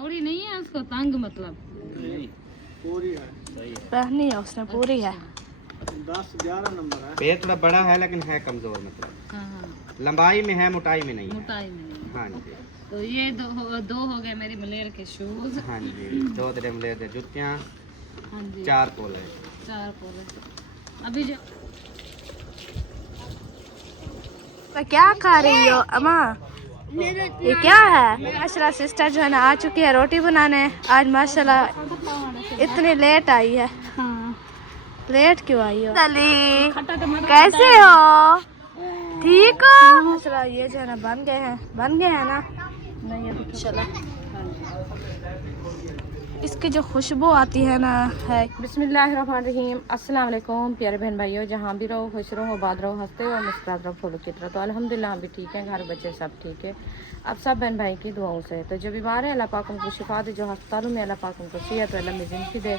चौड़ी नहीं है उसको तंग मतलब पूरी है, सही है, पहनी है उसने पूरी है। 10-11 नंबर है। पेट थोड़ा बड़ा है लेकिन है कमजोर, मतलब लंबाई में है, मोटाई में नहीं है। मोटाई में नहीं। हाँ जी। तो ये दो हो गए मेरी मलेर के शूज। हाँ जी, 2 तेरे मलेर के जुतियाँ, हाँ जी 4 पोले। 4 पोले। अभी जो तो क्या खा रही हो अम्मा? ये क्या है? माशाल्लाह सिस्टर जो है ना आ चुकी है रोटी बनाने। आज माशाल्लाह इतनी लेट आई है। लेट क्यों आई हो? दली कैसे हो? ठीक हो? माशाल्लाह ये जो है ना बन गए हैं ना? नहीं अभी चला। इसकी जो खुशबू आती है ना है। बिस्मिल्लाहिर्रहमानिर्रहीम। अस्सलाम वालेकुम प्यारे बहन भाइयों, जहाँ भी रहो खुश रहो, आबाद रहो, हंसते हो, मुस्कुराते रहो, फूलों की तरह। तो अल्हम्दुलिल्लाह हम भी ठीक हैं, घर बच्चे सब ठीक है। अब सब बहन भाई की दुआओं से। तो जो बीमार है अल्लाह पाक उनको शिफा दे, जो अस्पतालों में अल्लाह पाक उनको सेहत और लंबी ज़िंदगी दे,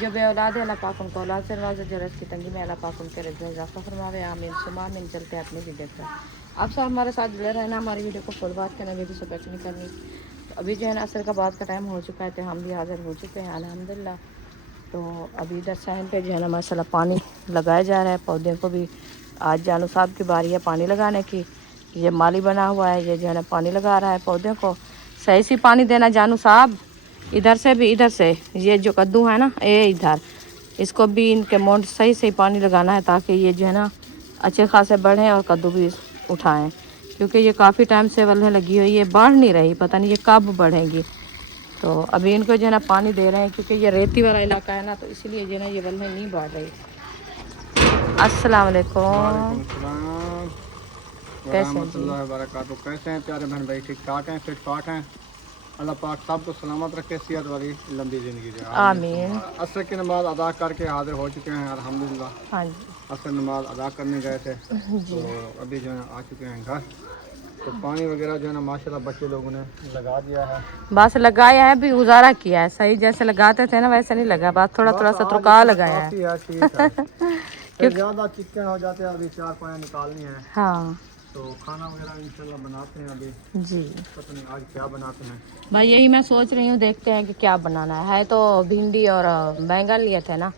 जो बेऔलाद है अल्लाह पाक उनको औलाद से नवाजे, जो रज़्क़ की तंगी में अल्लाह पाक उनके रिज़्क़ में इज़ाफ़ा फरमावे। आमीन सुमा आमीन। चलते अपनी वीडियो पर। आप सब हमारे साथ जुड़े रहना, हमारी वीडियो को फुल बात करना, वीडियो से बैक नहीं करनी। तो अभी जो है ना असर का बाद का टाइम हो चुका है, तो हम भी हाज़िर हो चुके हैं अल्हम्दुलिल्लाह। तो अभी इधर सहन पे जो है ना माशाल्लाह पानी लगाया जा रहा है पौधे को भी। आज जानू साहब की बारी है पानी लगाने की। ये माली बना हुआ है, ये जो है ना पानी लगा रहा है पौधे को। सही से पानी देना जानू साहब, इधर से भी, इधर से ये जो कद्दू है ना ये इधर, इसको भी इनके मोंड सही से पानी लगाना है, ताकि ये जो है ना अच्छे खासे बढ़ें और कद्दू भी उठाएं। क्योंकि ये काफ़ी टाइम से वल्हें लगी हुई है, बढ़ नहीं रही, पता नहीं ये कब बढ़ेंगी। तो अभी इनको जो है ना पानी दे रहे हैं, क्योंकि ये रेती वाला इलाका है ना, तो इसीलिए जो है ना ये वल्हें नहीं बढ़ रही। अस्सलाम वालेकुम। कैसे हैं प्यारे बहन भाई? ठीक ठाक हैं, फिट फाट हैं। अल्लाह पाक सबको सलामत रखे, सेहत वाली लंबी ज़िंदगी दे। आमीन। असर की नमाज अदा करके हाजिर हो चुके हैं अल्हम्दुलिल्लाह। हाँ जी। असर नमाज अदा करने गए थे, तो अभी जो है आ चुके हैं घर। तो पानी वगैरह जो है ना माशाल्लाह बच्चे लोगों ने लगा दिया है। बस लगाया है, भी गुजारा किया है। सही जैसे लगाते थे ना वैसे नहीं लगा, बस थोड़ा थोड़ा सा तुरका लगाया है। क्योंकि ज़्यादा चिकन हो जाते हैं, अभी 4 पानी निकालनी है। हाँ तो खाना वगैरह इंशाल्लाह बनाते हैं अभी। जी पता नहीं आज क्या बनाते हैं भाई, यही मैं सोच रही हूँ, देखते हैं कि क्या बनाना है। तो भिंडी और बैंगन लिए थे ना।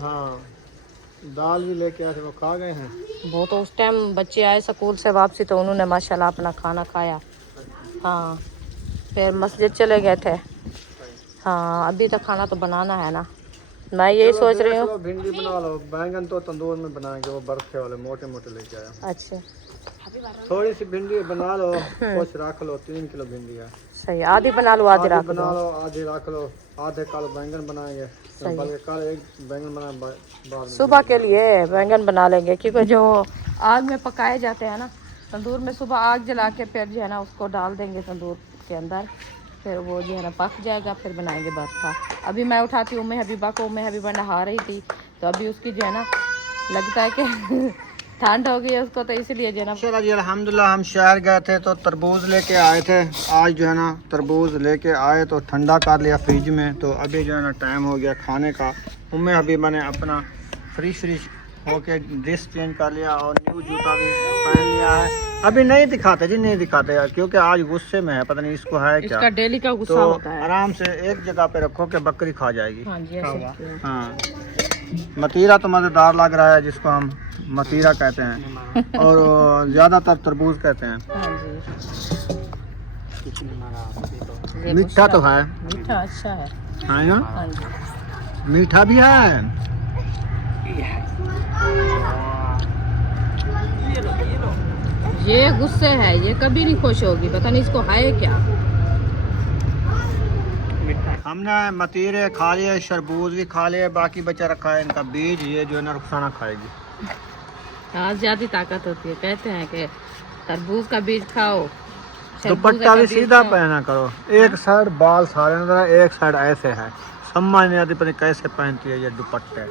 हाँ, दाल भी लेके आए थे, वो खा गए हैं। वो तो उस टाइम बच्चे आए स्कूल से वापसी, तो उन्होंने माशाल्लाह अपना खाना खाया। हाँ, फिर मस्जिद चले गए थे। हाँ, अभी तक खाना तो बनाना है ना। मैं यही सोच रही हूँ। भिंडी बना लो, बैंगन तो तंदूर में बनाएंगे, वो बर्फे वाले मोटे मोटे लेके आया। अच्छा, थोड़ी सी भिंडी बना लो, कुछ रख लो। 3 किलो भिंडी है। सही, आधी बना लो, आधी रख बना लो। लो, आधी रख लो। आधे कल बैंगन बनाएंगे, बल्कि कल एक बैंगन बनाए बाद सुबह के लिए बैंगन बना लेंगे, क्योंकि जो आग में पकाए जाते हैं ना तंदूर में, सुबह आग जला के फिर जो है ना उसको डाल देंगे तंदूर के अंदर, फिर वो जो है ना पक जाएगा, फिर बनाएंगे भरता। अभी मैं उठाती हूँ उम्मे हबीबा को, उम्मे हबीबा नहा रही थी, तो अभी उसकी जो है ना लगता है कि ठंड हो गई है उसको, तो इसीलिए जो है ना। चलो जी अल्हम्दुलिल्लाह, हम शहर गए थे तो तरबूज लेके आए थे। आज जो है ना तरबूज लेके आए तो ठंडा कर लिया फ्रिज में। तो अभी जो है ना टाइम हो गया खाने का। उम्मे हबीबा ने अपना फ्रिज होके ड्रेस चेंज कर लिया और न्यू जूता भी पहन लिया है। अभी नहीं दिखाते जी, नहीं दिखाते यार, क्योंकि आज गुस्से में है, पता नहीं इसको है क्या। इसका डेली का गुस्सा तो होता है। आराम से एक जगह पे रखो कि बकरी खा जाएगी। हाँ जी, ऐसे हाँ, मतीरा तो मज़ेदार लग रहा है, जिसको हम मतीरा कहते हैं और ज़्यादातर तरबूज कहते हैं। हाँ जी, मीठा तो है, मीठा अच्छा है। हाँ ना, हाँ जी, मीठा भी है। ये गुस्से है, ये कभी नहीं खुश होगी, पता नहीं इसको है क्या। हमने मतीरे खा लिए, शरबूज भी खा लिए, बाकी बचा रखा है इनका बीज। ये जो है ना रुखसाना खाएगी। हाँ, ज्यादा ताकत होती है, कहते हैं कि तरबूज का बीज खाओ। दुपट्टा भी सीधा पहना करो, एक साइड बाल सारे नजर, एक साइड ऐसे है। सम्मान नहीं आती, पता नहीं कैसे पहनती है ये दुपट्टे।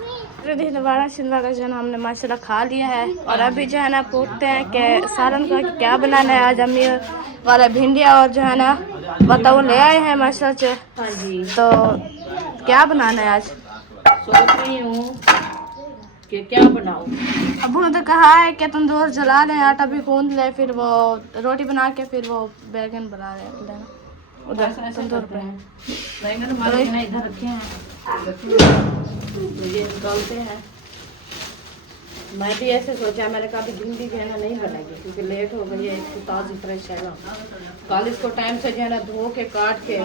छिंदवाड़ा जो है ना हमने माशाल्लाह खा लिया है, और अभी जो है ना पूछते हैं कि सालन का क्या बनाना है आज। अम्मी वाला भिंडिया और जो है ना बताओ ले आए हैं माशाल्लाह से। हाँ जी, तो क्या बनाना है आज? सोच रही हूँ कि क्या बनाऊँ। अबू ने तो कहा है कि तंदूर जला लें, आटा भी गूंद ले, फिर वो रोटी बना के फिर वो बैगन बना लेना। उधर तंदूर पे बैंगन हमारे यहाँ इधर रखे हैं, ये निकालते हैं। मैं भी ऐसे सोचा, मैंने कहा भिंडी जो है ना नहीं बनेगी क्योंकि लेट हो गई है, इसकी ताज़ी फ्रेश है ना। कल इसको टाइम से जो है ना धो के काट के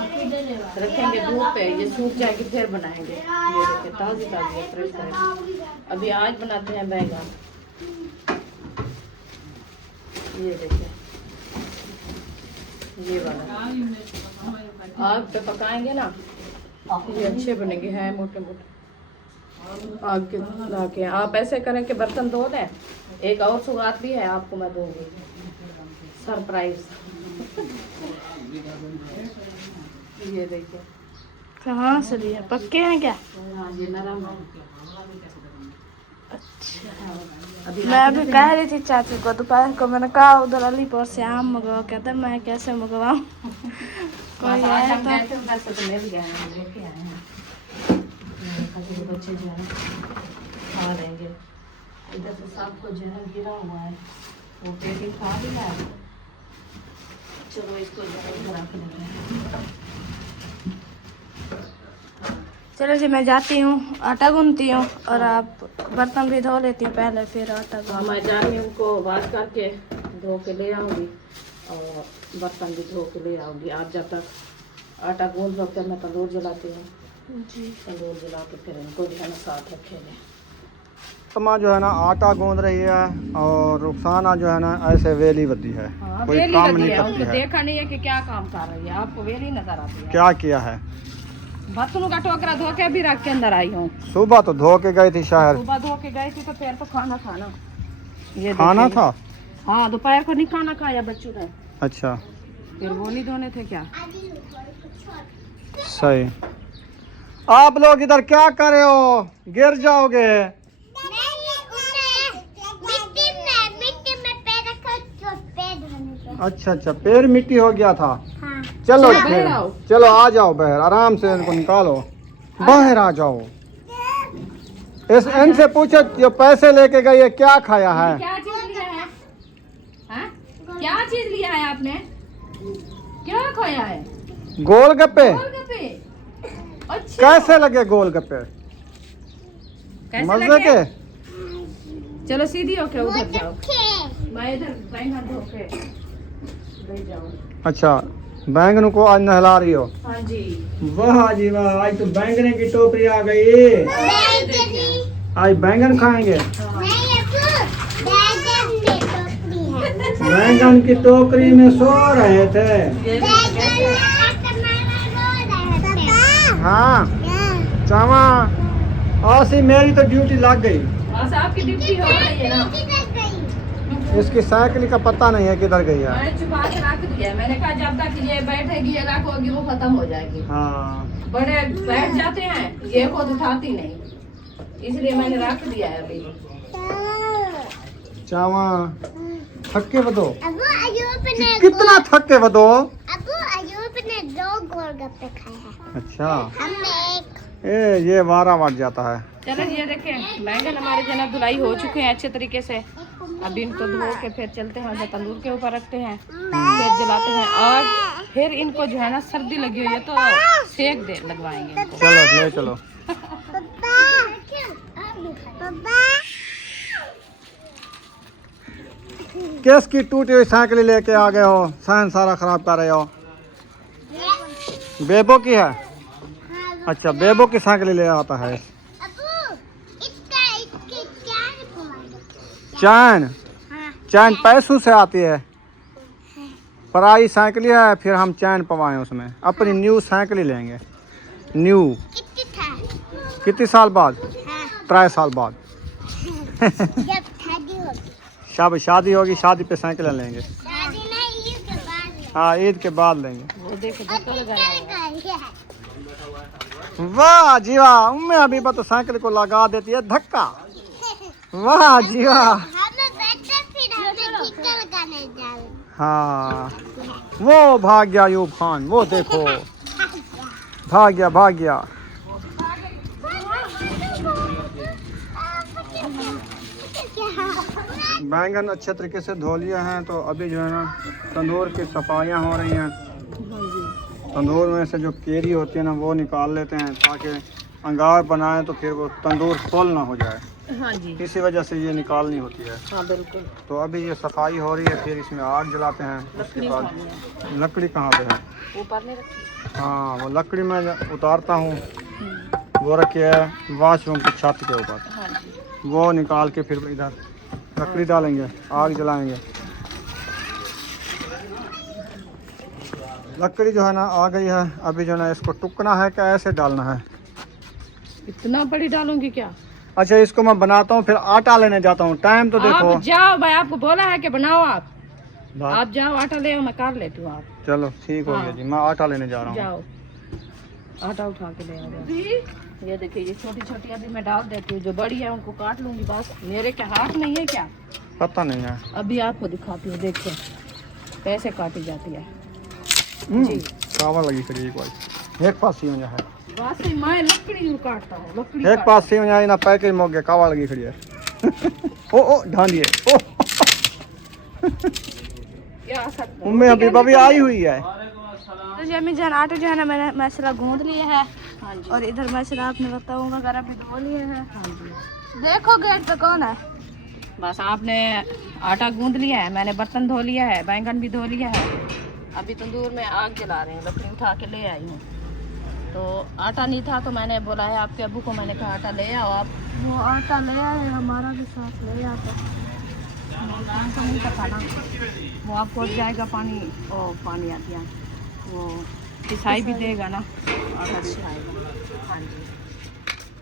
रखेंगे धूप पे, ये सूख जाएगी फिर बनाएंगे। ये देखिए ताज़ी ताज़ी फ्रेश है। अभी आज बनाते हैं बैंगन, ये देखिए ये वाला आग पे पकाएंगे ना, ये अच्छे बनेंगे, हैं मोटे मोटे। आग के ला के आप ऐसे करें कि बर्तन धो दें। एक और सौगात भी है, आपको मैं दूंगी सरप्राइज। ये देखिए कहाँ से लिए, पक्के हैं क्या? हाँ ये नरम है। अच्छा, मैं अभी कह रही थी चाची को दोपहर को, मैंने कहा उधर अलीपुर से आम मंगवाओ, कहते मैं कैसे मंगवाऊँ। कोई आया तो ले गए हैं, लेके आए हैं। बच्चे जो है खा लेंगे। इधर से सबको जो है गिरा हुआ है, वो पेटी खा लिया है। चलो इसको जो है इधर रख लेंगे। चलो जी, मैं जाती हूँ, आटा गूंथती हूँ और आप बर्तन भी धो लेती हूँ पहले, फिर आटा गूंथ। मैं जा रही हूँ, उनको वॉश करके धो के ले आऊँगी और बर्तन भी धो के ले आऊँगी। आप जब तक आटा गूंथ लो फिर मैं तंदूर जलाती हूँ जी। तंदूर जला के फिर इनको जो है ना साथ रखेंगे। तमा जो है ना आटा गूंद रही है और रुखसाना जो है ना ऐसे वेली बदी है, हाँ, कोई वेली काम लगी नहीं है, करती उनको है। देखा नहीं है कि क्या काम कर रही है, आपको वेली नजर आती है। क्या किया है? बर्तनों का टोकरा धो के भी रख के अंदर आई हूँ। सुबह तो धो के गई थी शहर। सुबह धो के गई थी तो फिर तो खाना खाना ये खाना देखिए। था? हाँ दोपहर को नहीं खाना खाया बच्चों ने, अच्छा फिर वो नहीं धोने थे क्या। सही। आप लोग इधर क्या कर रहे हो? गिर जाओगे। अच्छा अच्छा, पैर मिट्टी हो गया था। हाँ। चलो चलो, फिर बाहर आओ। चलो आ जाओ बाहर, आराम से इनको निकालो, बाहर आ जाओ। इस इनसे पूछो जो पैसे लेके गई है क्या खाया है? क्या चीज लिया है? हाँ? क्या चीज लिया है आपने? क्या खाया है? गोलगप्पे। गोलगप्पे। अच्छा कैसे लगे गोलगप्पे? कैसे मजे लगे? के? चलो सीधी होके उधर जाओ, मैं इधर बैंगन धो के ले जाऊँ। अच्छा, बैंगन को आज नहला रही हो? हाँ जी। वाह जी वाह, आज तो बैंगन की टोकरी आ गई। आज बैंगन खाएंगे। बैंगन की टोकरी में सो रहे थे। हाँ चावा आसी, मेरी तो ड्यूटी लग गई। आपकी ड्यूटी हो गई है ना। इसकी साइकिल का पता नहीं है किधर गई है। मैंने छुपा के रख दिया, मैंने कहा जब तक ये बैठेगी ये रखोगी वो खत्म हो जाएगी। हाँ बड़े बैठ जाते हैं, ये खुद उठाती नहीं, इसलिए मैंने रख दिया है अभी। चावा थके बदो, कितना थके बदो? अयूब ने 2 गोलगप्पे खाए हैं। अच्छा, हमने एक। ये 12 बज जाता है। चलो ये देखें बैंगन हमारे जना धुलाई हो चुके हैं अच्छे तरीके से। अभी इनको धो के फिर चलते हैं, तंदूर के ऊपर रखते हैं, फिर जलाते हैं और फिर इनको जो है ना सर्दी लगी हुई है तो सेक दे लगवाएंगे इनको। चलो ले चलो। केस की टूटी हुई साइकिल लेके आ गए हो, सहन सारा खराब कर रहे हो। बेबो की है? अच्छा, बेबो की साइकिल ले आता है। चैन चैन पैसों से आती है, पराई साइकिल है, फिर हम चैन पवाएं उसमें। अपनी न्यू साइकिल लेंगे, न्यू। कितने साल बाद? 3 साल बाद। जब शादी होगी, शादी पे साइकिल लेंगे। हाँ ईद के बाद लेंगे। वो देखो धक्का लगाया हुआ है। वाह जी वाह, मैं अभी तो साइकिल को लगा देती है धक्का। वाह जी वाह। हाँ वो भाग गया यूब खान, वो देखो भाग गया भाग गया। बैंगन अच्छे तरीके से धो लिए हैं, तो अभी जो है ना तंदूर की सफाइयाँ हो रही हैं तंदूर में से जो केरी होती है ना वो निकाल लेते हैं ताकि अंगार बनाएं तो फिर वो तंदूर फुल ना हो जाए। हाँ जी, इसी वजह से ये निकालनी होती है। हाँ बिल्कुल। तो अभी ये सफाई हो रही है, फिर इसमें आग जलाते हैं। उसके बाद लकड़ी कहाँ पे है? ऊपर नहीं रखी। हाँ, वो लकड़ी मैं उतारता हूँ, वो रखी है वॉशरूम की छत के ऊपर। हाँ जी, वो निकाल के फिर इधर लकड़ी डालेंगे, आग जलाएंगे। लकड़ी जो है ना आ गई है। अभी जो है ना इसको टुकना है क्या ऐसे डालना है? इतना बड़ी डालूंगी क्या? अच्छा, इसको मैं बनाता हूँ, फिर आटा लेने जाता हूँ। टाइम तो देखो। आप जाओ, मैं आपको बोला है कि बनाओ आप बात- जाओ आटा ले आओ, मैं कर लेती हूँ। आप चलो ठीक हो गया हाँ। जी, मैं आटा लेने जा रहा हूँ। जाओ आटा उठा के ले आओ। ये देखिए, ये छोटी छोटी अभी मैं डाल देती हूँ, जो बड़ी है उनको काट लूंगी बस। मेरे के हाथ नहीं है क्या? पता नहीं है। अभी आपको दिखाती हूँ, देखो कैसे काटी जाती है। जी, कावा लगी खड़ी एक बार। एक पास ही हो जाए, बस मैं लकड़ी यूँ काटता हूँ, लकड़ी एक पास ही हो जाए ना, पैकेज मोग गया, कावा लगी खड़ी है। ओ ढांडिए ओ क्या सकते उम्मे अभी बबी आई हुई है। तो जी अम्मी जान आटा जो है ना मैंने मसाला गूंद लिया है। हाँ जी, और इधर मसाला आपने बताऊँ वगैरह भी धो लिए हैं। हाँ जी। देखो गेट पे कौन है? बस आपने आटा गूंद लिया है, मैंने बर्तन धो लिया है, बैंगन भी धो लिया है। अभी तंदूर में आग जला रहे हैं, लकड़ी उठा के ले आई हूँ। तो आटा नहीं था तो मैंने बोला है आपके अब्बू को, मैंने कहा आटा ले आओ आप। वो आटा ले आए, हमारा भी साथ ले आता। नहीं था खाना, वो आपको जाएगा पानी, ओ पानी आ गया, वो पिसाई भी देगा ना, आटा भी खाएगा। हाँ जी,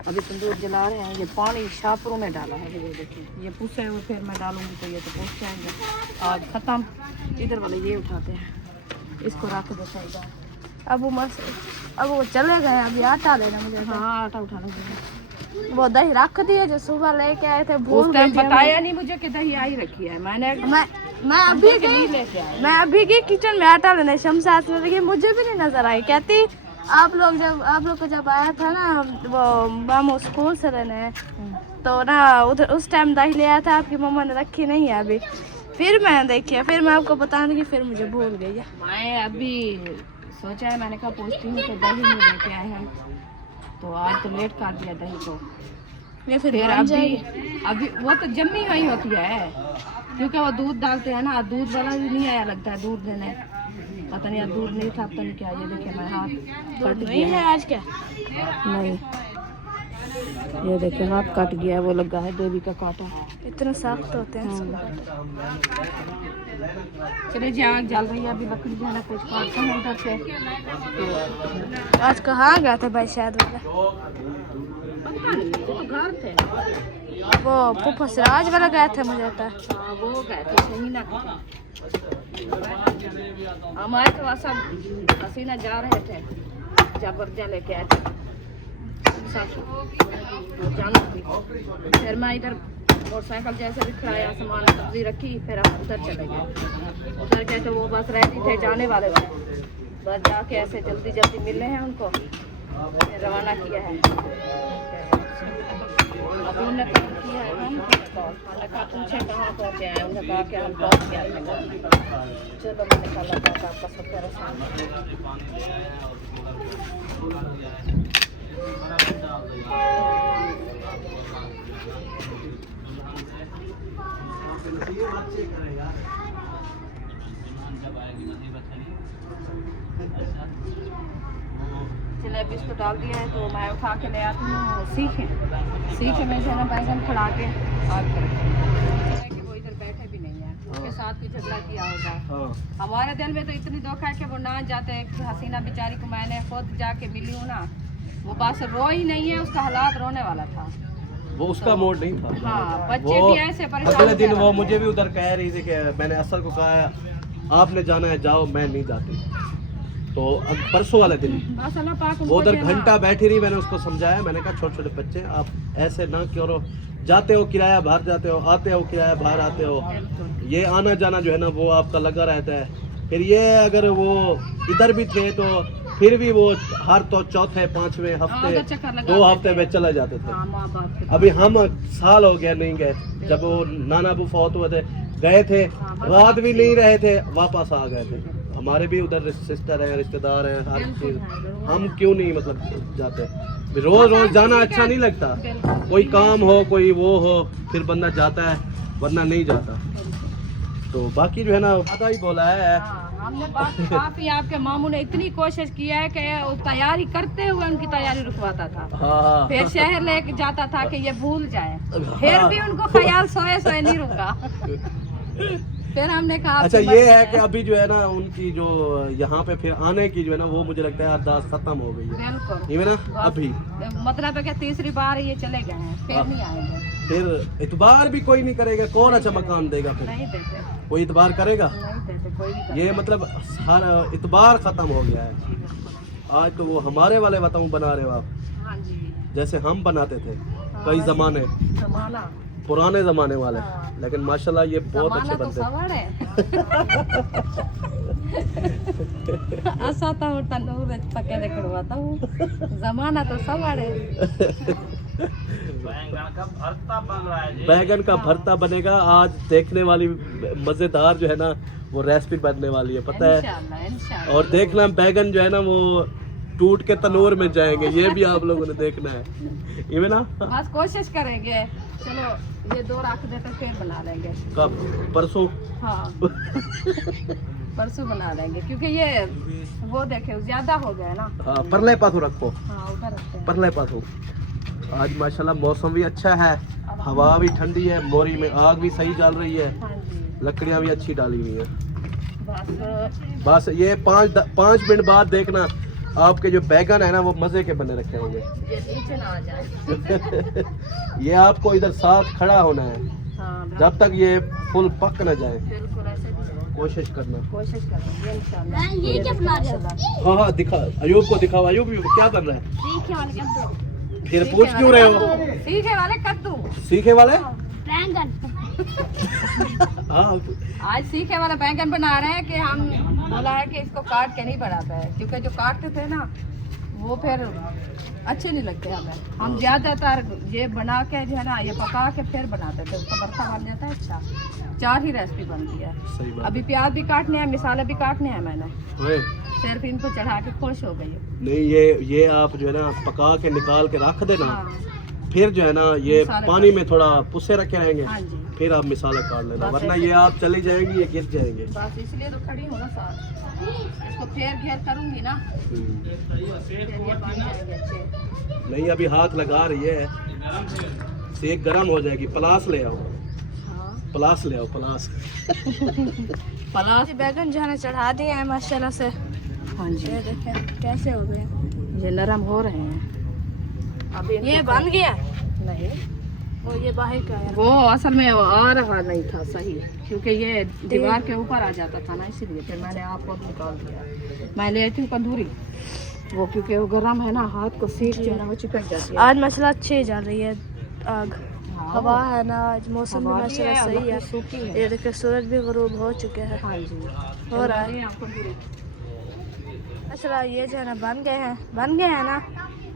अभी तंदूर जला रहे हैं। ये पानी शापरों में डाला है, ये देखिए, ये पूछे हुए फिर मैं डालूंगी तो ये तो पूछ जाएंगे। आज ख़त्म। इधर वाले ये उठाते हैं, इसको रख दो साइड। अब वो चले गए, अभी आटा लेना मुझे। हाँ, आटा उठाना है। वो दही रख दिए जो सुबह लेके आए थे, उस भूल टाइम गए। बताया नहीं मुझे कि दही आई रखी है। मैं अभी नहीं लेके आई। मैं अभी गई किचन में आटा लेने, शमशाद में देखिए मुझे भी नहीं नजर आई। कहती आप लोग को जब आया था ना वो मामू स्कूल से लेने, तो ना उधर उस टाइम दही ले आया था, आपकी मम्मा ने रखी नहीं है अभी। फिर मैंने देखी, फिर मैं आपको बता दूँगी, फिर मुझे भूल गई है। मैं अभी सोचा है, मैंने कहा पूछती हूँ तो दही नहीं लेके आए हैं, तो आज तो लेट कर दिया दही को। ये फिर फिर बन जाएगी। अभी वो तो जमी हुई होती है, क्योंकि वो दूध डालते हैं ना, दूध वाला भी नहीं आया लगता है दूध देने। पता नहीं, दूध नहीं था, पता नहीं क्या। ये देखिए मेरा हाथ कट नहीं गया है आज क्या? नहीं, ये देखिए हाथ कट गया है, वो लगा है देवी का कांटा। इतने सख्त होते हैं। चलिए जी, आग जल रही है, अभी लकड़ी जो है ना कुछ काटते हैं उधर से। आज कहाँ गए थे भाई शायद वाला? पता नहीं, वो तो घर थे। वो पुप्पा सिराज वाला गए थे मुझे लगता है। हाँ, वो गए थे शहीना के। हमारे तो सब हसीना जा रहे थे, जबरजा लेके आए थे जाना थी। फिर मैं इधर मोटरसाइकिल जैसे भी खड़ाया, सामान सब्जी रखी, फिर हम उधर चले गए। उधर गए तो वो बस रेडी थे, जाने वाले थे। बस जाके ऐसे जल्दी जल्दी मिले हैं उनको, फिर रवाना किया है। अभी उन्हें कॉल किया है, मैंने कहा पूछे कहाँ पहुँचे हैं, उन्होंने कहा कि हम पहुँच गए हैं। चलो, मैंने कहा लगा आपका सब परेशान। जलेबी इसको डाल दिया है, तो मैं उठा के ले आती हूँ सीख में से ना बैंगन खड़ा के आग पर कि वो इधर बैठे भी नहीं है, उनके साथ भी झगड़ा किया होगा। हमारे दिल में तो इतनी दुख है कि वो ना जाते। हसीना बेचारी को मैंने खुद जाके मिली हूँ ना, वो बस रो ही नहीं है, उसका हालात रोने वाला था। वो उसका मूड नहीं था। हाँ, बच्चे भी ऐसे परेशान। अगले दिन वो मुझे भी उधर कह रही थी कि मैंने असल को कहा आपने जाना है जाओ, मैं नहीं जाती। तो अब परसों वाले दिन बस अल्लाह पाक वो उनको उधर देना। घंटा बैठी रही, मैंने उसको समझाया। मैंने कहा छोटे छोटे बच्चे आप ऐसे ना क्यों, जाते हो किराया बाहर जाते हो, आते हो किराया बाहर आते हो, ये आना जाना जो है ना वो आपका लगा रहता है। फिर ये अगर वो इधर भी थे तो फिर भी वो हर तो चौथे पांचवें हफ्ते उधर चक्कर लगा 2 हफ्ते में चले जाते थे। हाँ, माँ बाप के अभी हम साल हो गया नहीं गए। जब वो नाना अबू फौत हुए थे, गए थे, रात भी नहीं रहे थे, वापस आ गए थे। हमारे भी उधर सिस्टर हैं, रिश्तेदार हैं, हर चीज, हम क्यों नहीं मतलब जाते। रोज रोज जाना अच्छा नहीं लगता, कोई काम हो कोई वो हो फिर बंदा जाता है, वरना नहीं जाता। तो बाकी जो है ना ज़्यादा ही बोला है। हमने काफी आपके मामू ने इतनी कोशिश की है कि वो तैयारी करते हुए उनकी तैयारी रुकवाता था। हाँ फिर शहर लेके जाता था कि ये भूल जाए, फिर भी उनको ख्याल सोए सोए नहीं रुका। फिर हमने कहा अच्छा ये है कि अभी जो है ना उनकी जो यहाँ पे फिर आने की जो है ना वो मुझे लगता है अरदास खत्म हो गई है, बिल्कुल ये ना अभी मतलब है कि तीसरी बार ये चले गए हैं, फिर नहीं आएंगे। फिर इतबार भी कोई नहीं करेगा, कौन अच्छा मकान देगा फिर, नहीं देते, कोई इतबार करेगा? नहीं देते, कोई नहीं ये मतलब हर इतबार खत्म हो गया है। आज तो वो हमारे वाले वतन बना रहे हो आप, हाँ जी, जैसे हम बनाते थे कई जमाने जमाना पुराने जमाने वाले, लेकिन माशाल्लाह ये बहुत अच्छे तो बनते हैं। सवाल है। असा तो तनूर पके दे करवाता हूँ, जमाना तो सवाल है। बैगन का भरता बनेगा आज, देखने वाली मजेदार जो है ना वो रेसिपी बनने वाली है, पता है। इंशाल्लाह, इंशाल्लाह। और देखना बैगन जो है ना वो टूट के तनूर में जाएंगे, ये भी आप लोगों ने देखना है, ये ना बस कोशिश करेंगे। चलो ये 2 रख देते फिर बना लेंगे। कब? परसों? हाँ परसों बना लेंगे, क्योंकि ये वो देखे ज्यादा हो गया ना। हाँ परले पासों रखो, हाँ उधर रखते हैं। परले पासों। आज माशाल्लाह मौसम भी अच्छा है, हवा भी ठंडी है, मोरी में आग भी सही जल रही है, हाँ जी, लकड़ियाँ भी अच्छी डाली हुई है। बस बस ये 5 मिनट बाद देखना आपके जो बैगन है ना वो मजे के बने रखे होंगे। ये नीचे ना आ जाए। ये आपको इधर साथ खड़ा होना है हाँ जब तक ये फुल पक न जाए, बिल्कुल, ऐसे भी कोशिश करना। कोशिश करेंगे इंशाल्लाह। ये क्या बना रहे हो? हाँ हाँ दिखा, अयूब को दिखाओ, अयूब क्या कर रहा है? सीखे वाले कद्दू, फिर पूछ क्यों रहे हो? सीखे वाले कद्दू, सीखे वाले? बैंगन। हाँ आज सीखे वाला बैंगन बना रहे हैं कि हम बोला है कि इसको काट के नहीं बनाते हैं, क्योंकि जो काटते थे ना वो फिर अच्छे नहीं लगते हमें। हम ज्यादातर ये बना के जो है ना ये पका के फिर बनाते थे, उसका भरता बन जाता है। अच्छा 4 ही रेसिपी बनती है। सही बात। अभी प्याज भी काटने हैं, मसाले भी काटने हैं मैंने, ओए, सिर्फ इनको चढ़ा के खुश हो गई। नहीं ये आप जो है ना पका के निकाल के रख देना, हाँ फिर जो है ना ये मसाले पानी में थोड़ा पुसे रखे रहेंगे, हाँ जी, फिर आप मिसाला काट लेना, बस वरना ऐसे। ये आप चली जाएंगी, ये गिर जाएंगे। बस इसलिए तो खड़ी हूँ ना साथ, इसको फेर घेर करूंगी ना फिर ये बन जाएंगे अच्छे। नहीं अभी हाथ लगा रही है, सेक गर्म हो जाएगी। पलास ले आओ, हाँ पलास ले आओ, पलास। पलास। बैगन जो है ना चढ़ा दिए हैं माशाल्लाह से। हाँ जी, ये देखें कैसे हो गए, ये नरम हो रहे हैं अभी। ये बन गया नहीं, और ये बाहर का है। वो असल में वो आ रहा नहीं था सही, क्योंकि ये दीवार के ऊपर आ जाता था ना, इसीलिए फिर मैंने आपको निकाल दिया। मैं ले आई कंदूरी, वो क्योंकि वो गर्म है ना, हाथ को सेक जो है ना वो चिपक जाती है। आज मसाला अच्छी चल रही है आग, हवा है ना, आज मौसम भी हवा भी माशाल्लाह है, सही है। सूखी है। ये देखिए सूरज भी गरूब हो चुके हैं, हाँ जी, हो रहा है। अच्छा ये जो है ना बन गए हैं ना।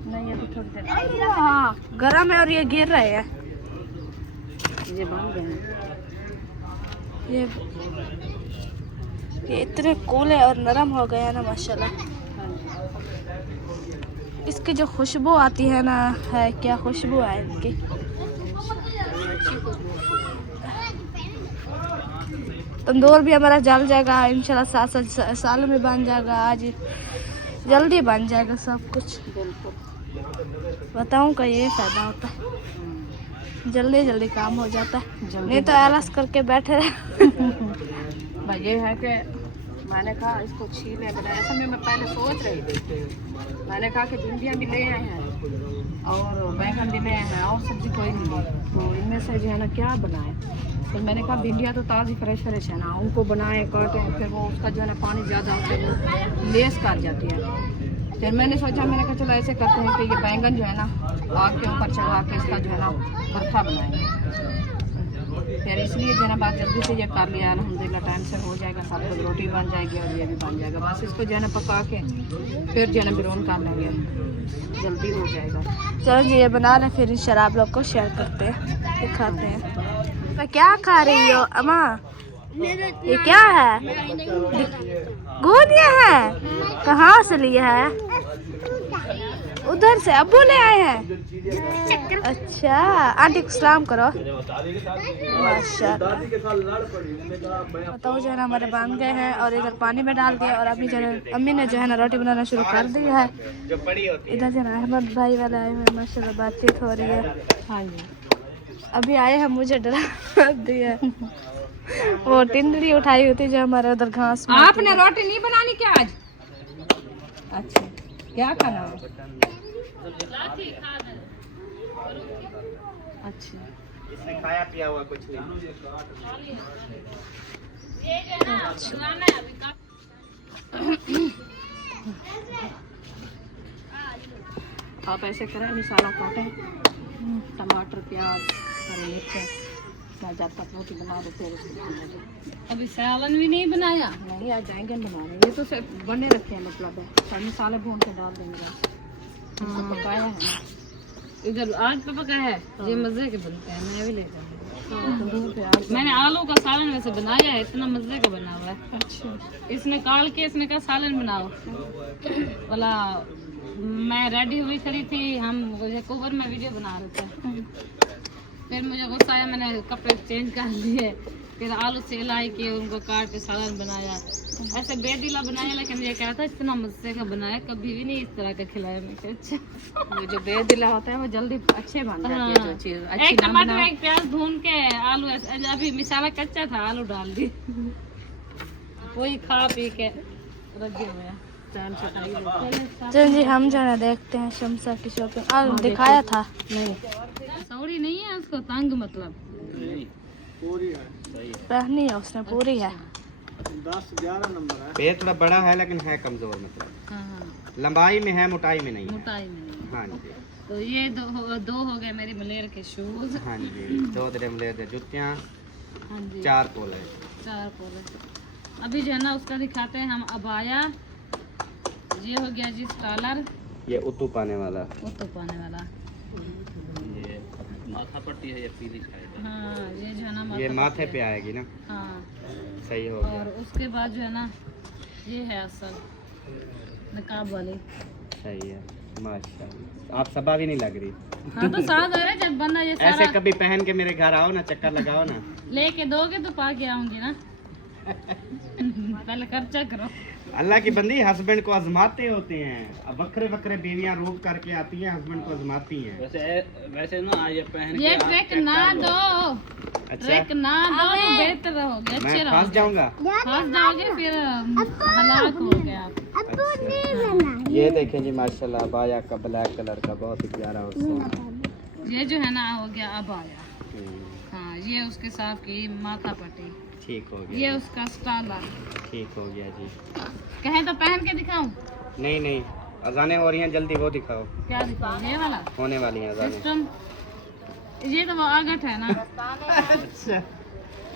नहीं अभी थोड़ी देर हाँ गर्म है और ये गिर रहे हैं। ये बन गए हैं। ये इतने कूले और नरम हो गए हैं ना माशाल्लाह। इसकी जो खुशबू आती है ना, है क्या खुशबू है इनकी। तंदूर भी हमारा जल जाएगा इंशाल्लाह, 7 साल में बन जाएगा। आज जल्दी बन जाएगा सब कुछ। बताऊं का ये फायदा होता है, जल्दी जल्दी काम हो जाता है, नहीं तो आलस करके बैठे रहे। भाई ये है कि मैंने कहा इसको छीले बनाया, ऐसा मैं पहले सोच रही थी। मैंने कहा कि भिंडियाँ भी ले आए हैं और बैंगन भी ले आए हैं और सब्जी कोई नहीं, तो इनमें से जो है ना क्या बनाए। तो मैंने कहा भिंडियाँ तो ताज़ी फ्रेश है ना, उनको बनाए काटें, फिर वो उसका जो है ना पानी ज़्यादा होता है लेस कर जाती है। फिर मैंने सोचा, मैंने कहा चलो ऐसे करते हैं कि ये बैंगन जो है ना आग के ऊपर चढ़ा के इसका जो है ना भरता बनाएंगे। फिर इसलिए जो है ना बात जल्दी से ये कर लिया, अल्हम्दुलिल्लाह टाइम से हो जाएगा, सब कुछ रोटी बन जाएगी और ये भी बन जाएगा। बस इसको जो है ना पका के फिर जो है ना बिरोन कर लेंगे, जल्दी हो जाएगा। चलो जी ये बना लें, फिर इंशाल्लाह आप लोग को शेयर करते हैं, दिखाते हैं। तो क्या खा रही हो अम्मा? ये क्या है? गोलियां हैं? कहाँ से लिया है? उधर से अब्बू ले आए हैं। अच्छा, आंटी को सलाम करो। माशाल्लाह। बताओ जो है ना हमारे बांध गए हैं और इधर पानी में डाल दिया और अभी जो है अम्मी ने जो है ना रोटी बनाना शुरू कर दी है। इधर जो है ना अहमद भाई वाले आए हुए माशाल्लाह, बातचीत हो रही है। हाँ जी, अभी आए हैं, मुझे डरा दिया। वो टिंडली उठाई होती जो हमारे उधर घास में। आपने रोटी नहीं बनानी क्या आज? अच्छा, क्या खाना है? अच्छा, इसने खाया पिया हुआ कुछ नहीं। आप ऐसे करें, मसाला काटें, टमाटर, प्याज, हरी मिर्च, मैं जब तक रोटी बना दो फिर उसको खाना दो। अभी सालन भी नहीं बनाया। नहीं, आ जाएंगे बनाने, ये तो सिर्फ बने रखे हैं, मतलब है सब मसाले भून के डाल देंगे। हाँ, पकाया है ना इधर आज तो पका है, ये मजे के बनते हैं, मैं भी लेकर तंदूर पे आज। मैंने आलू का सालन वैसे बनाया है, इतना मजे का बना हुआ है। अच्छा, इसने काल के इसने कहा सालन बनाओ, बोला मैं रेडी हुई खड़ी थी, हम कुबर में वीडियो बना रहे थे। फिर मुझे गुस्सा आया, मैंने कपड़े चेंज कर लिए, फिर आलू सेलाई के उनको काट के सालन बनाया। ऐसे बेदिला बनाया, लेकिन ये क्या था इतना मजे का बनाया, कभी भी नहीं इस तरह का खिलाया। मैं कहा अच्छा, वो जो बेदिला होता है वो जल्दी अच्छे बन जाती है। जो चीज अच्छी एक ना टमाटर बनाओ। एक प्याज भून के आलू अभी मसाला कच्चा था, आलू डाल दी, वही खा पी के रख गया। चल जी हम जो है देखते हैं शमसा की शॉपिंग। आलू दिखाया था नहीं, सौड़ी नहीं है उसको, तंग मतलब पूरी है, पहनी है उसने, पूरी है। 10-11 नंबर है। पेट थोड़ा बड़ा है लेकिन है कमजोर, मतलब हाँ, लंबाई में है, मोटाई में नहीं है। मोटाई में नहीं। हाँ जी, तो ये दो हो गए मेरी मलेर के शूज। हाँ जी, 2 ड्रेम ले दे जुतियाँ, हाँ जी, 4 पोले। 4 पोले। अभी जो है ना उसका दिखाते हैं हम अबाया। ये हो गया जी स्कॉलर, ये उतू पाने वाला, वो तो पाने वाला। ये माथा पट्टी है, ये पीली साइड। हाँ, ये जो है ना ये माथा माथे पे पे आएगी ना, हाँ। सही हो और गया, उसके बाद जो है ना ये है असल नकाब वाली। सही है माशाल्लाह। आप सबा भी नहीं लग रही। हाँ तो साथ हो रहा है, जब बंदा ये ऐसे सारा कभी पहन के मेरे घर आओ ना, चक्कर लगाओ ना। लेके दोगे तो पा के आऊंगी ना। पहले खर्चा करो। अल्लाह की बंदी हस्बैंड को आजमाते होते हैं। अब बकरे बकरे बीवियां रूप करके आती हैं, हस्बैंड को आजमाती हैं। वैसे ना ये पहन ये ट्रैक ना दो, अच्छा, ट्रैक ना दो तो बेहतर रहोगे, अच्छे मैं फंस रहोगे। जाऊंगा। फंस जाओगे फिर हलाक होगे आप। ये देखें जी माशाल्लाह, बाया का ब्लैक कलर का बहुत ही प्यारा और सोना। ये जो है ना हो गया अबाया। हाँ, ये उसके साथ की माथा पट्टी, ठीक हो ये गया, उसका स्टालर। ठीक हो गया जी। कहे तो पहन के दिखाऊं? नहीं नहीं, अजानें हो रही हैं, जल्दी वो दिखाओ। क्या दिखाऊं? ये वाला होने वाली हैं अजानें। सिस्टम। ये तो वो आगट है ना। अच्छा,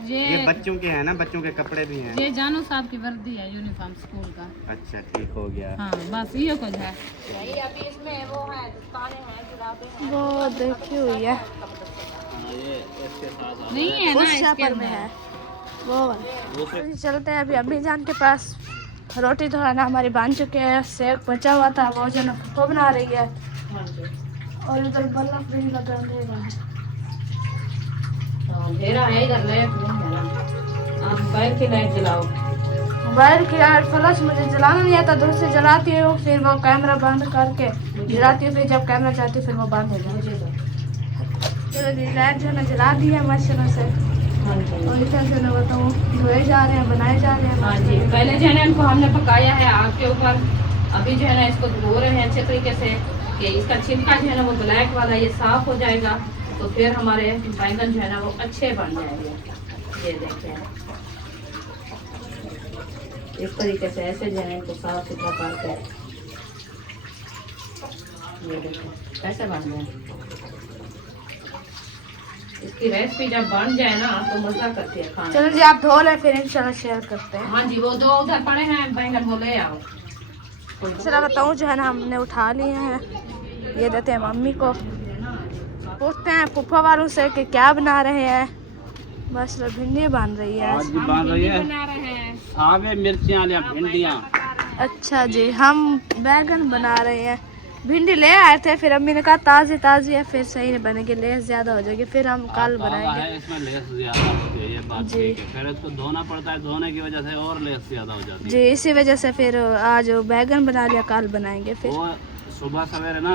ये ये बच्चों के हैं ना, बच्चों के कपड़े भी हैं। ये जानू साहब की वर्दी है, यूनिफॉर्म स्कूल का। अच्छा, ठीक हो गया। हाँ, बस ये कुछ है। वो देखी हुई है, नहीं है ना उस इसके शापर में अंदर। है वो वाला। चलते हैं अभी अम्मी जान के पास। रोटी थोड़ा ना हमारी बन चुके हैं, सेक बचा हुआ था, वो जो ना वो बना रही है। और इधर बल्लभ भी लगा अंधेरा है। अंधेरा है इधर, लाइट नहीं है ना। आप मोबाइल की लाइट जलाओ। मोबाइल की लाइट फ्लैश मुझे जलाना नहीं आता, दूर से जलाती हूँ, फिर वो कैमरा बंद करके जलाती हूँ, फिर जब कैमरा चाहती हूँ फिर वो बंद हो जाती है। चलो जी, लाइट जो है ना जला दी है माशाल्लाह से। हाँ जी, और इधर जो ना बताऊँ धोए जा रहे हैं, बनाए जा रहे हैं। हाँ जी, पहले जो है ना इनको हमने पकाया है आग के ऊपर। अभी जो है ना इसको धो रहे हैं अच्छे तरीके से कि इसका छिलका जो है ना वो ब्लैक वाला ये साफ हो जाएगा, तो फिर हमारे बैंगन जो है ना वो अच्छे बन जाएंगे। ये देखिए इस तरीके से ऐसे जो है इनको साफ सुथरा करके ये देखिए कैसे बन जाए। इसकी रेसिपी जब बन जाए ना तो मजा करती है खाने। चलो जी, आप धो लें फिर इंशाल्लाह शेयर करते हैं। हाँ जी, वो दो उधर पड़े हैं बैंगन, वो ले आओ। चलो बताऊँ जो है ना हमने उठा लिए हैं, ये देते हैं मम्मी को। पूछते हैं फूफा वालों से कि क्या बना रहे हैं। माशाल्लाह भिंडी बन रही है आज भी बन रही है बना रहे हैं। सागे मिर्चियाँ या भिंडियाँ। अच्छा जी, हम बैगन बना रहे हैं। भिंडी ले आए थे, फिर अम्मी ने कहा ताज़ी ताज़ी है, फिर सही नहीं बनेगी, लेस ज़्यादा हो जाएगी, फिर हम कल ताज़ा बनाएंगे। है, इसमें लेस ज़्यादा होती है, ये बात जी। ठीक है। फिर इसको धोना पड़ता है, धोने की वजह से और लेस ज़्यादा हो जाती है। जी, इसी वजह से फिर आज बैगन बना लिया, कल बनाएंगे फिर। वो सुबह सवेरे ना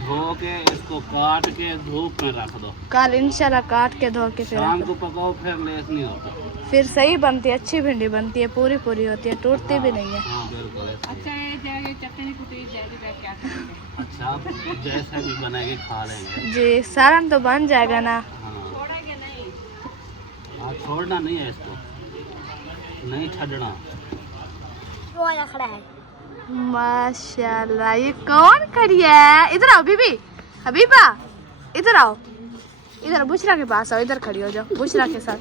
धो के इसको काट के धूप में रख दो, कल इंशाल्लाह काट के धो के फिर शाम को पकाओ, फिर लेस नहीं होता। फिर सही बनती है, अच्छी भिंडी बनती है, पूरी पूरी होती है, टूटती भी नहीं है। हाँ बिल्कुल ऐसे। अच्छा ये जाए चटनी कुटी जाएगी क्या करेंगे? अच्छा आप जैसे भी बनाएंगे खा लेंगे। जी, सालन तो बन जाएगा ना। हाँ हाँ, छोड़ना नहीं है इसको, नहीं छड़ना। माशाल्लाह, ये कौन खड़ी है? इधर आओ बीबी, हबीबा इधर आओ, इधर बुशरा के पास आओ, इधर खड़ी हो जाओ बुशरा के साथ।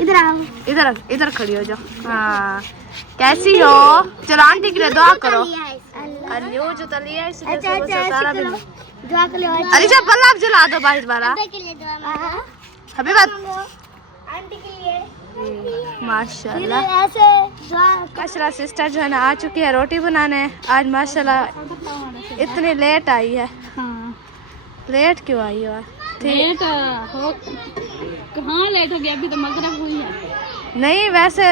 इधर आओ, इधर इधर खड़ी हो जाओ। हाँ, कैसी हो? चलो आंटी के लिए दुआ करो। अरे वो जो तलिया है इसलिए सुबह से सारा दिन दुआ कर लो। अरे जब बल्ब जला दो बाहर वाला। हबीबा माशाल्लाह, कशरा सिस्टर जो है ना आ चुकी है रोटी बनाने। आज माशाल्लाह इतनी लेट आई है। लेट क्यों आई हो? लेट हो कहाँ लेट हो गया? अभी तो मगरिब हुई है। नहीं, वैसे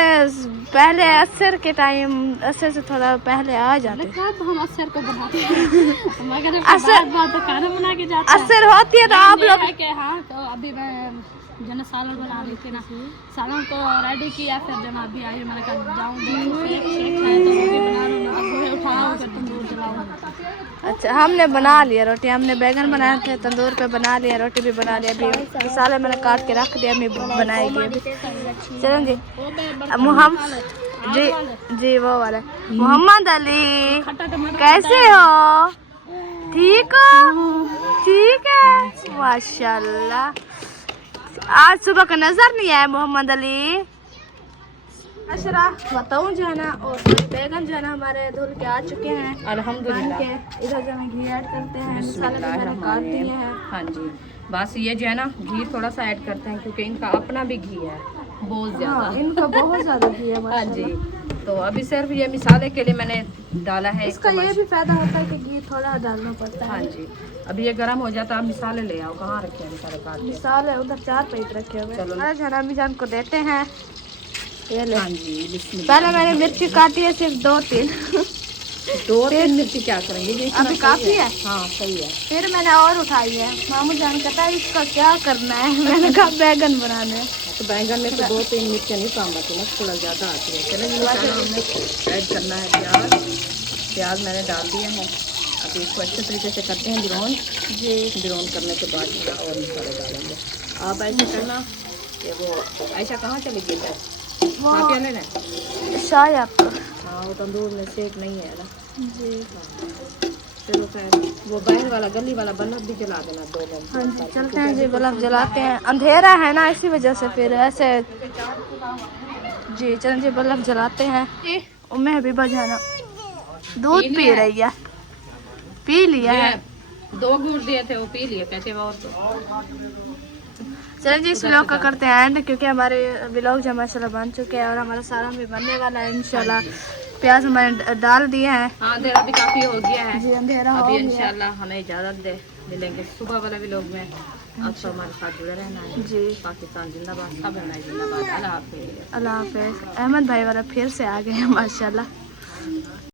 पहले असर के टाइम, असर से थोड़ा पहले आ जाते। कब हम असर को बनाते हैं? मगरिब के बाद तो खाना बना के जाते हैं। असर होती है तो आप लोग। हाँ, तो अभी मैं जो ना सालन बना रही थी ना, सालन को रेडी किया, फिर जब अभी आई मैंने कहा जाऊँ शेक है तो वो भी बना लो ना, अब उठाओ फिर तंदूर जलाओ। अच्छा, हमने बना लिया रोटी, हमने बैगन बनाए थे, तंदूर पे बना लिया, रोटी भी बना लिया। अभी मसाले मैंने काट के रख दिया, मैं बनाएगी अभी। चलो जी, जी वो वाला मोहम्मद अली, कैसे हो? ठीक हो? ठीक है माशाल्लाह। आज सुबह का नजर नहीं आया मोहम्मद अली। अशरा बताऊँ जो है ना, और बैगन जो है ना हमारे धुल के आ चुके हैं अल्हम्दुलिल्लाह। इधर जो है घी ऐड करते हैं, मसाले भी मैंने काट दिए हैं। हाँ जी, बस ये जो है ना घी थोड़ा सा ऐड करते हैं क्योंकि इनका अपना भी घी है बहुत ज़्यादा। हाँ, इनका बहुत ज़्यादा घी है हाँ जी, माशाल्लाह। तो अभी सिर्फ ये मिसाले के लिए मैंने डाला है। इसका ये भी फायदा होता है कि घी थोड़ा डालना पड़ता है। हाँ जी, अभी ये गर्म हो जाता है। आप मिसाले ले आओ, कहाँ रखे हैं मिसाले काट के? मिसाल है उधर 4 पैकेट रखे हुए। चलो। आज हरामी जान को देते हैं, ये ले। हाँ जी, बिस्मिल्लाह। पहले मैंने मिर्ची काटी है सिर्फ 2-3। 2-3 मिर्ची क्या करेंगे? ये इतना अभी सही काफी है। हाँ सही है। फिर मैंने और उठाई है। मामू जान कहता है इसका क्या करना है? मैंने कहा बैगन बनाने हैं। तो बैंगन में तो 2-3 मिर्चियाँ नहीं काम आती ना, थोड़ा ज़्यादा आती है। चलो हमने ऐड करना है प्याज। प्याज मैंने डाल दिया है। अब इसको अच्छे तरीके से करते हैं ब्राउन। जी, ब्राउन करने के बाद थोड़ा और मसाले डालेंगे। आप ऐसा करना कि वो ऐसा कहाँ चली गई है? खा के लेना शायद। हाँ, वो तंदूर में सेक नहीं है ना। जी चलो खैर, वो बाहर वाला गली वाला बल्ब भी जला देना 2 घंटे। हाँ जी, चलते हैं जी, बल्ब जलाते हैं। अंधेरा है ना इसी वजह से फिर ऐसे। जी चलें जी, बल्ब जलाते हैं। उम्मे हबीबा जाना दूध पी रही है, पी लिया है। 2 घूंट दिए थे, वो पी लिए, कहते वो और तो। चलिए जी, इस व्लॉग का करते हैं एंड, क्योंकि हमारे व्लॉग जो माशाल्लाह बन चुके हैं और हमारा सारा भी बनने वाला है इंशाल्लाह। प्याज हमारे डाल दिए हैं। हाँ, अंधेरा भी काफ़ी हो गया है। जी अंधेरा हो अभी गया। इंशाल्लाह हमें इजाज़त दे मिलेंगे सुबह वाले व्लॉग में। अब तो हमारे साथ जुड़े रहना है। जी, पाकिस्तान जिंदाबाद, सब रहना है जिंदाबाद। अल्लाह हाफिज़। अल्लाह हाफिज़। अहमद भाई वाला फिर से आ गए हैं माशाल्लाह।